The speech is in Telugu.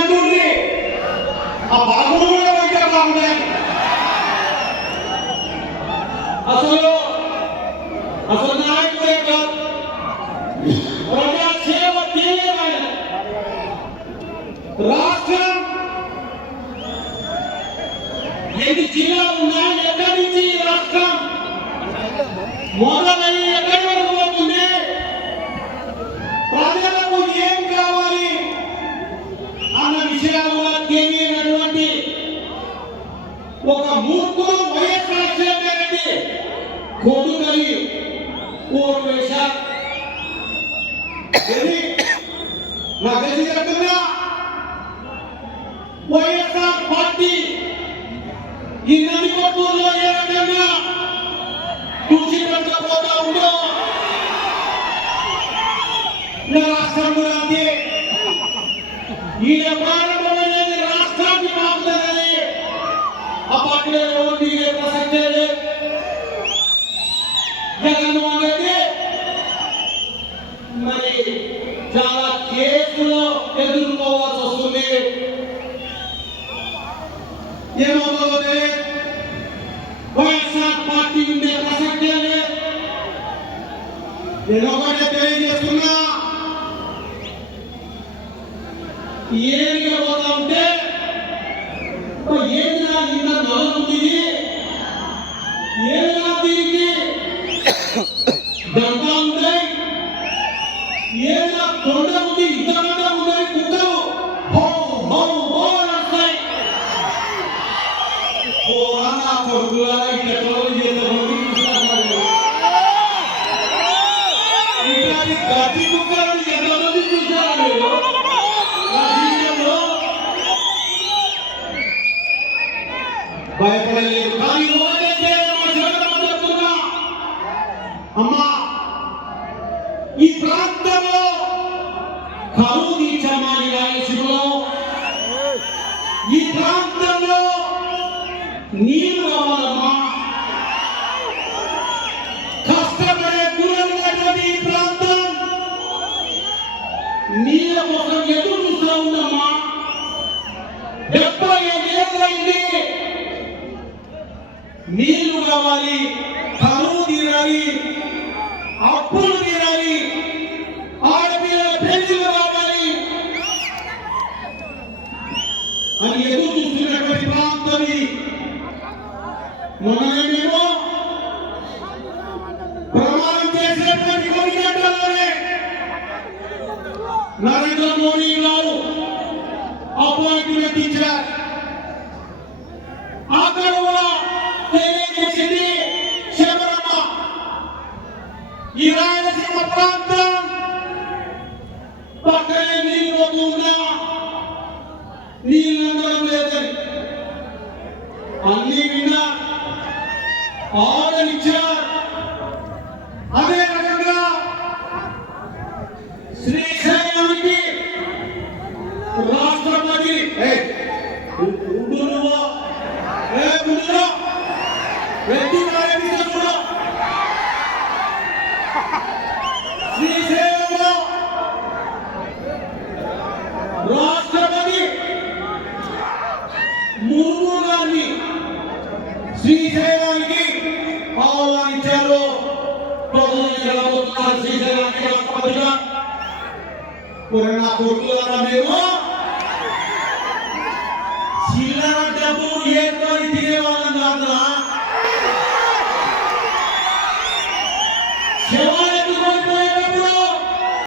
అంటుంది ఆ బాబులు కూడా బయట బాగున్నాయి. అసలు అసలు నాయకుడే కాదు, ప్రజాసేవ తీయమైన రాష్ట్రం ఎన్ని జిల్లాలు ఉన్నాయి, ఎక్కడి నుంచి ఈ రాష్ట్రం మొదలై ఎక్కడి వరకు పోతుంది, ప్రజలకు ఏం కావాలి అన్న విషయాలు తెలియనటువంటి ఒక మూర్ఖుడు వైఎస్ రాజశేఖర రెడ్డి కొడుకని ఓటు వేశారు. నాకు తెలిసి చెప్తున్నా, వైఎస్ఆర్ పార్టీ ఈ నడిపట్టులో ఏ రకంగా కృషి పెట్టకపోతా ఉందో నా రాష్ట్రం కూడా అంతే. ఈ ప్రారంభమైనది రాష్ట్రాన్ని మాపుతుందని ఆ పార్టీలో ఎవరు దిగే ప్రసక్తే లేదు. జగన్మోహన్ రెడ్డి మరి చాలా కేసులు ఎదుర్కోవాల్సి వస్తుంది. ఏమవుతుందో వైఎస్ఆర్ పార్టీ ఉండే ప్రసక్తే లేదు. నేను ఒకటే తెలియజేస్తున్నా, ఏమి పోతా ఉంటే ఏమి ఇంత నలుగుంది, ఏమి దీనికి దంతా ఉంటాయి, ఏమి కొండ ఉంది, ఇంతకంటే ఉన్నాయి కుక్కలు వస్తాయి. గట్టి కుక్కలు ఎంతమంది చూశారు? భయపడలేదు. కానీ చెప్తున్నా, అమ్మా ఈ ప్రాంతంలో కరువు తీర్చామా, ఈ రాయలసీమలో ఈ ప్రాంతంలో నీళ్లు కావాలమ్మా. కష్టపడే కూడనటువంటి ఈ ప్రాంతం నీళ్ళ కోసం ఎదురు చూస్తూ ఉందమ్మా. 75 ఏళ్ళైంది. నీళ్లు కావాలి, కరువు తీరాలి, అప్పులు తీరాలి, ఆడపిల్లల పెళ్లిలు కావాలి అని ఎదురు చూస్తున్నటువంటి ప్రాంతం ఇది. మొన్ననేమో ప్రమాణం చేసినటువంటి కొన్ని గంటల్లోనే నరేంద్ర మోడీ గారు అపాయింట్మెంట్ ఇచ్చారు. అక్కడ కూడా తెలియజేసింది శబరమ్మ, ఈ రాయలసీమ ప్రాంతం పక్కనే నీళ్ళు పోతున్నా నీళ్ళు అందడం లేదని అన్ని విన్నా ఆర్డర్ ఇచ్చారు. అదే రకంగా శ్రీశైలానికి రాష్ట్రపతి శ్రీశైలంలో రాష్ట్రపతి ముర్ము గారిని శ్రీశైలానికి ఆహ్వానించారు. శ్రీశైలానికి రాష్ట్రపతిగా నా కొడుకులారా, మేము చిల్లర డబ్బు ఏర్పడి తినేవాళ్ళం కాదురా.